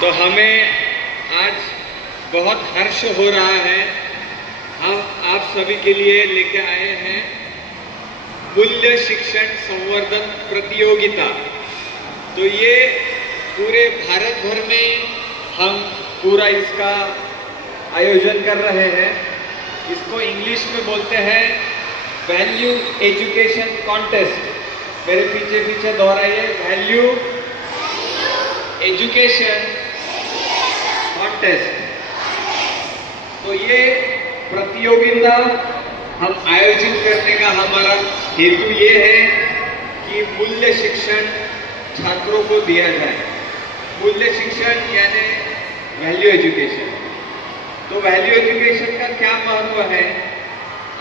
तो हमें आज बहुत हर्ष हो रहा है। हम आप सभी के लिए लेके आए हैं मूल्य शिक्षण संवर्धन प्रतियोगिता। तो ये पूरे भारत भर में हम पूरा इसका आयोजन कर रहे हैं। इसको इंग्लिश में बोलते हैं वैल्यू एजुकेशन कॉन्टेस्ट। मेरे पीछे पीछे दोहराइए, वैल्यू एजुकेशन कॉन्टेस्ट। तो ये प्रतियोगिता हम आयोजित करने का हमारा हेतु ये है कि मूल्य शिक्षण छात्रों को दिया जाए। मूल्य शिक्षण यानी वैल्यू एजुकेशन। तो वैल्यू एजुकेशन का क्या महत्व है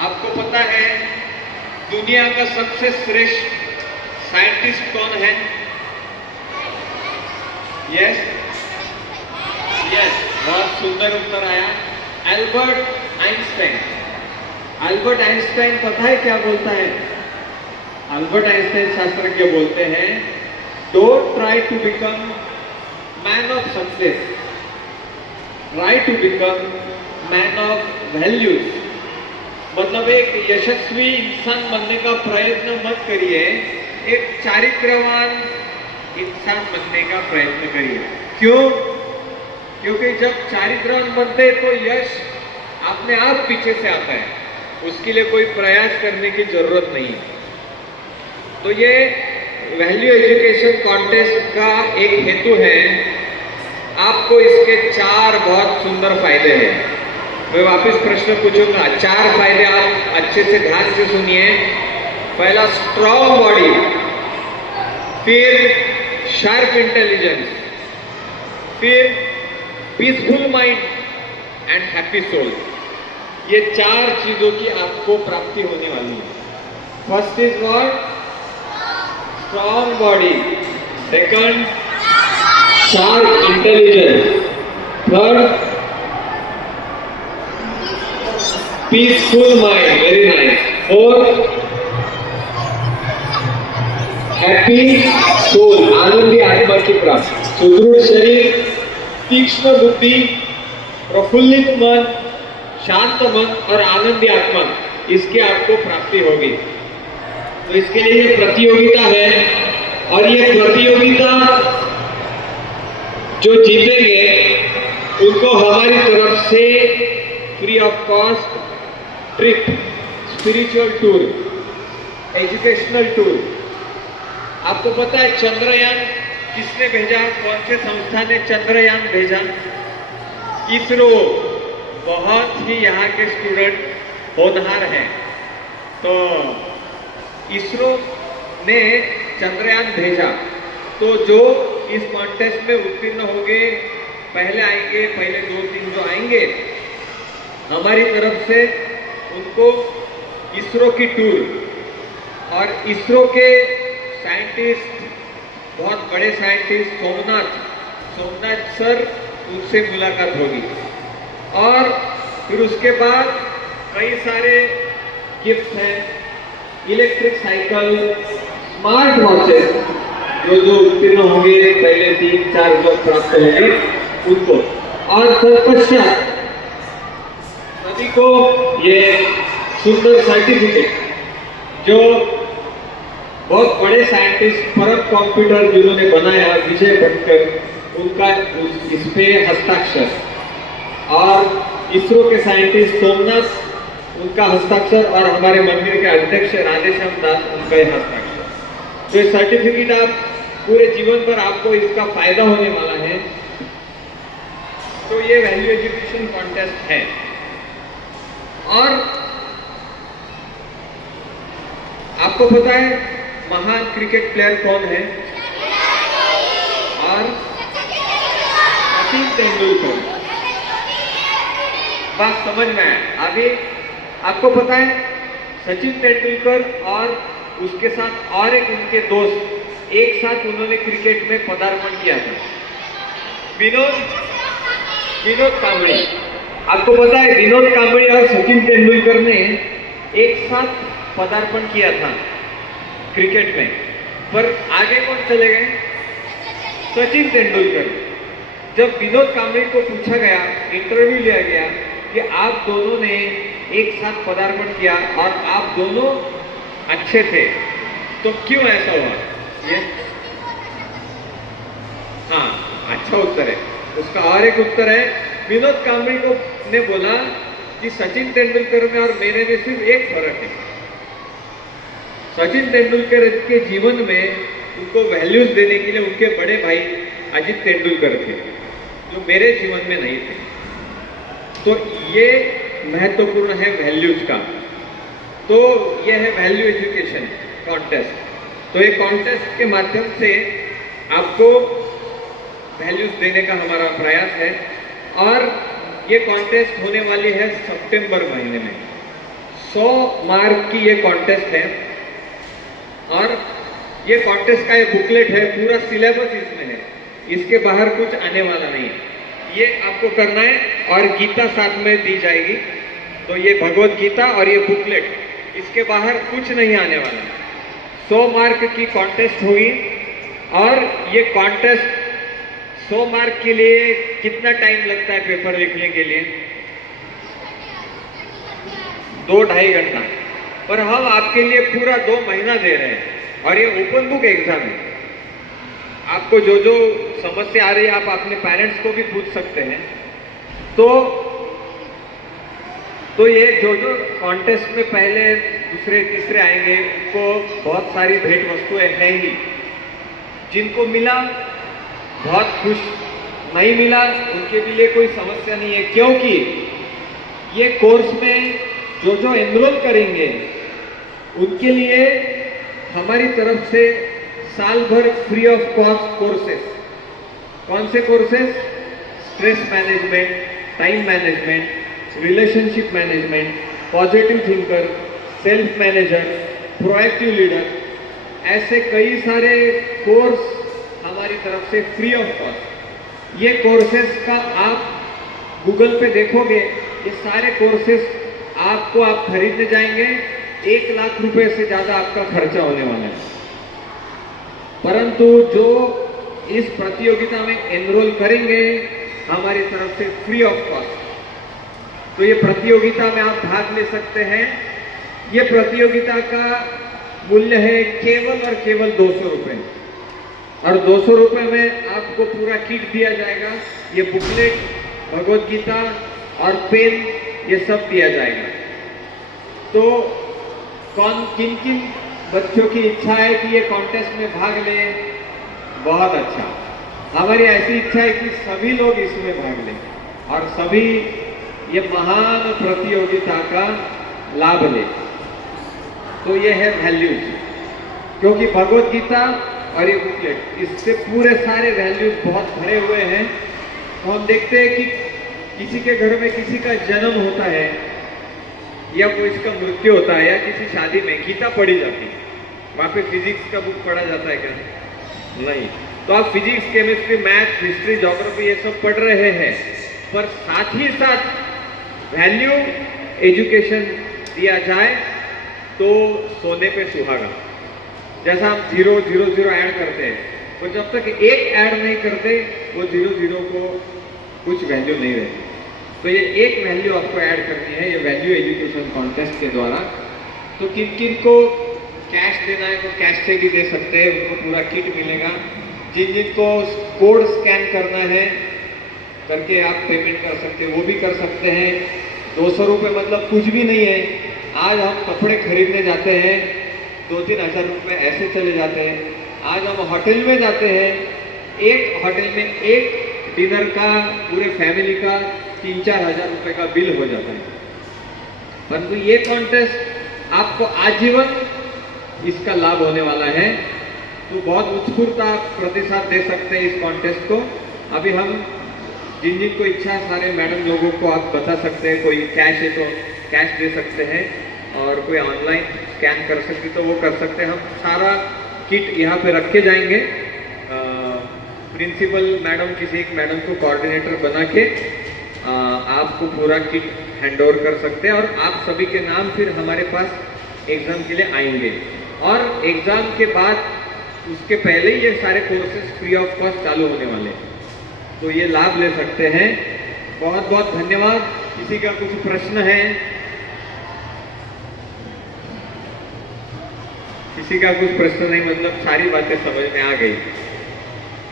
आपको पता है? दुनिया का सबसे श्रेष्ठ साइंटिस्ट कौन है? यस यस, बहुत सुंदर उत्तर आया। Albert Einstein. एल्बर्ट आइंस्टाइन पता है क्या बोलता है? एल्बर्ट आइंस्टाइन शास्त्रज्ञ बोलते हैं, don't try to become man of success, try to become man of values. मतलब एक यशस्वी इंसान बनने का प्रयत्न मत करिए, एक चारित्र्यवान इंसान बनने का प्रयत्न करिए। क्यों? क्योंकि जब चारित्र्यवान बनते तो यश अपने आप पीछे से आता है, उसके लिए कोई प्रयास करने की जरूरत नहीं है। तो ये वैल्यू एजुकेशन कॉन्टेस्ट का एक हेतु है। आपको इसके 4 बहुत सुंदर फायदे हैं। मैं वापस प्रश्न पूछूंगा, 4 फायदे आप अच्छे से ध्यान से सुनिए। पहला, स्ट्रॉन्ग बॉडी, फिर शार्प इंटेलिजेंस, फिर peaceful mind and happy soul. ये 4 चीजों की आपको प्राप्ति होने वाली है। First is what? Strong body, second sharp intelligence, third peaceful mind, very nice, fourth happy soul, आनंदी आत्मा की प्राप्ति। सुदृढ़ शरीर, तीक्ष्ण बुद्धि, प्रफुल्लित मन, शांत मन और आनंदी आत्मा, इसकी आपको प्राप्ति होगी। तो इसके लिए ये प्रतियोगिता है, और ये प्रतियोगिता जो जीतेंगे उनको हमारी तरफ से free of cost trip, spiritual tour, educational tour. आपको पता है चंद्रयान किसने भेजा? कौन से संस्था ने चंद्रयान भेजा? इसरो। बहुत ही यहाँ के स्टूडेंट होनहार हैं। तो इसरो ने चंद्रयान भेजा। तो जो इस कॉन्टेस्ट में उत्तीर्ण होंगे, पहले आएंगे, पहले 2-3 जो आएंगे, हमारी तरफ से उनको इसरो की टूर। और इसरो के साइंटिस्ट, बहुत बड़े साइंटिस्ट सोमनाथ सर, उनसे मुलाकात होगी। और फिर उसके बाद कई सारे गिफ्ट हैं, इलेक्ट्रिक साइकिल, स्मार्ट वॉचेस, जो उत्तीर्ण होंगे, पहले 3-4 जो प्राप्त होंगे उनको। और तत्पश्चात सभी को ये सुंदर सर्टिफिकेट, जो बहुत बड़े साइंटिस्ट, परम कंप्यूटर जिन्होंने बनाया, विजय भटकर, उनका इस पे हस्ताक्षर, और इसरो के साइंटिस्ट सोमनाथ, उनका हस्ताक्षर, और हमारे मंदिर के अध्यक्ष राधेश्याम दास, उनका हस्ताक्षर। तो ये सर्टिफिकेट आप पूरे जीवन भर आपको इसका फायदा होने वाला है। तो ये वैल्यू एजुकेशन कॉन्टेस्ट है। और आपको पता है महान क्रिकेट प्लेयर कौन है? और सचिन तेंदुलकर। बात समझ में आया? आगे आपको पता है सचिन तेंदुलकर और उसके साथ और एक उनके दोस्त एक साथ उन्होंने क्रिकेट में पदार्पण किया था, विनोद कांबळे। आपको पता है विनोद कांबळे और सचिन तेंदुलकर ने एक साथ पदार्पण किया था क्रिकेट में, पर आगे कौन चले गए? सचिन तेंदुलकर। जब विनोद कांबळे को पूछा गया, इंटरव्यू लिया गया कि आप दोनों ने एक साथ पदार्पण किया और आप दोनों अच्छे थे, तो क्यों ऐसा हुआ? ये हाँ, अच्छा उत्तर है उसका। और एक उत्तर है, विनोद कांबळे को ने बोला कि सचिन तेंदुलकर में और मेरे में सिर्फ एक फर्क है। सचिन तेंदुलकर के जीवन में उनको वैल्यूज देने के लिए उनके बड़े भाई अजित तेंदुलकर थे, जो मेरे जीवन में नहीं थे। तो ये महत्वपूर्ण है वैल्यूज का। तो ये है वैल्यू एजुकेशन कॉन्टेस्ट। तो ये कॉन्टेस्ट के माध्यम से आपको वैल्यूज देने का हमारा प्रयास है और ये कॉन्टेस्ट होने वाली है सितंबर महीने में। 100 मार्क की ये कॉन्टेस्ट है और ये कॉन्टेस्ट का ये बुकलेट है, पूरा सिलेबस इसमें है, इसके बाहर कुछ आने वाला नहीं है। ये आपको करना है और गीता साथ में दी जाएगी। तो ये भगवत गीता और ये बुकलेट, इसके बाहर कुछ नहीं आने वाला। 100 मार्क की कॉन्टेस्ट होगी और ये कॉन्टेस्ट 100 मार्क के लिए कितना टाइम लगता है पेपर लिखने के लिए? 2-2.5 घंटा। पर हम आपके लिए पूरा 2 महीना दे रहे हैं और ये ओपन बुक एग्जाम है। आपको जो जो समस्या आ रही है आप अपने पेरेंट्स को भी पूछ सकते हैं। तो ये जो जो कॉन्टेस्ट में पहले दूसरे तीसरे आएंगे उनको बहुत सारी भेंट वस्तुएं हैं ही। जिनको मिला बहुत खुश, नहीं मिला उनके भी लिए कोई समस्या नहीं है, क्योंकि ये कोर्स में जो जो एनरोल करेंगे उनके लिए हमारी तरफ से साल भर फ्री ऑफ कॉस्ट कोर्सेस। कौन से courses? Stress management, time management, relationship management, positive thinker, self manager, proactive leader, ऐसे कई सारे कोर्स हमारी तरफ से फ्री ऑफ कॉस्ट। ये कोर्सेस का आप गूगल पे देखोगे, ये सारे कोर्सेस आपको आप खरीदने जाएंगे 1 लाख रुपए से ज़्यादा आपका खर्चा होने वाला है। परंतु जो इस प्रतियोगिता में एनरोल करेंगे हमारी तरफ से फ्री ऑफ कॉस्ट। तो ये प्रतियोगिता में आप भाग ले सकते हैं। ये प्रतियोगिता का मूल्य है केवल और केवल 200 रुपये और 200 रुपये में आपको पूरा किट दिया जाएगा। ये बुकलेट, भगवत गीता और पेन, ये सब दिया जाएगा। तो किन किन बच्चों की इच्छा है कि ये कॉन्टेस्ट में भाग लें? बहुत अच्छा। हमारी ऐसी इच्छा है कि सभी लोग इसमें भाग लें और सभी ये महान प्रतियोगिता का लाभ लें। तो ये है वैल्यूज, क्योंकि भगवत गीता और ये बुकलेट, इससे पूरे सारे वैल्यूज बहुत भरे हुए हैं। तो हम देखते हैं कि किसी के घर में किसी का जन्म होता है या कोई इसका मृत्यु होता है या किसी शादी में गीता पढ़ी जाती है, वहाँ पे फिजिक्स का बुक पढ़ा जाता है क्या? नहीं। तो आप physics, chemistry, maths, history, geography ये सब पढ़ रहे हैं, पर साथ ही साथ वैल्यू एजुकेशन दिया जाए तो सोने पे सुहागा। जैसा हम 0 0 0 ऐड करते हैं, तो जब तक एक ऐड नहीं करते वो 0 0 को कुछ वैल्यू नहीं रहती। तो ये एक वैल्यू आपको ऐड करनी है ये वैल्यू एजुकेशन कॉन्टेस्ट के द्वारा। तो किन किन को कैश देना है तो कैश से भी दे सकते हैं, उनको पूरा किट मिलेगा। जिन जिनको कोड स्कैन करना है करके आप पेमेंट कर सकते हैं वो भी कर सकते हैं। 200 रुपये मतलब कुछ भी नहीं है। आज हम कपड़े खरीदने जाते हैं 2-3 हज़ार रुपये ऐसे चले जाते हैं। आज हम होटल में जाते हैं, एक होटल में एक डिनर का पूरे फैमिली का 3-4 हज़ार रुपये का बिल हो जाता है। परंतु ये कॉन्टेस्ट आपको आजीवन इसका लाभ होने वाला है। तो बहुत उत्स्फूर्त प्रतिसाद दे सकते हैं इस कॉन्टेस्ट को। अभी हम जिन जिन को इच्छा सारे मैडम लोगों को आप बता सकते हैं। कोई कैश है तो कैश दे सकते हैं और कोई ऑनलाइन स्कैन कर सकते तो वो कर सकते हैं। हम सारा किट यहाँ पे रखे जाएंगे। प्रिंसिपल मैडम किसी एक मैडम को कोऑर्डिनेटर बना के आपको पूरा किट हैंड ओवर कर सकते हैं और आप सभी के नाम फिर हमारे पास एग्ज़ाम के लिए आएंगे। और एग्ज़ाम के बाद उसके पहले ही ये सारे कोर्सेज फ्री ऑफ कॉस्ट चालू होने वाले हैं। तो ये लाभ ले सकते हैं। बहुत बहुत धन्यवाद। किसी का कुछ प्रश्न है? किसी का कुछ प्रश्न नहीं, मतलब सारी बातें समझ में आ गई।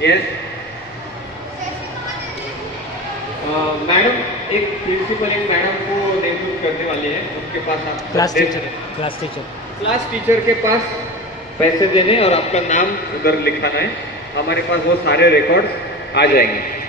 यस मैडम, एक प्रिंसिपल एक मैडम को नियुक्त करने वाले हैं, उनके पास आप क्लास टीचर के पास पैसे देने और आपका नाम उधर लिखाना है। हमारे पास वो सारे रिकॉर्ड्स आ जाएंगे।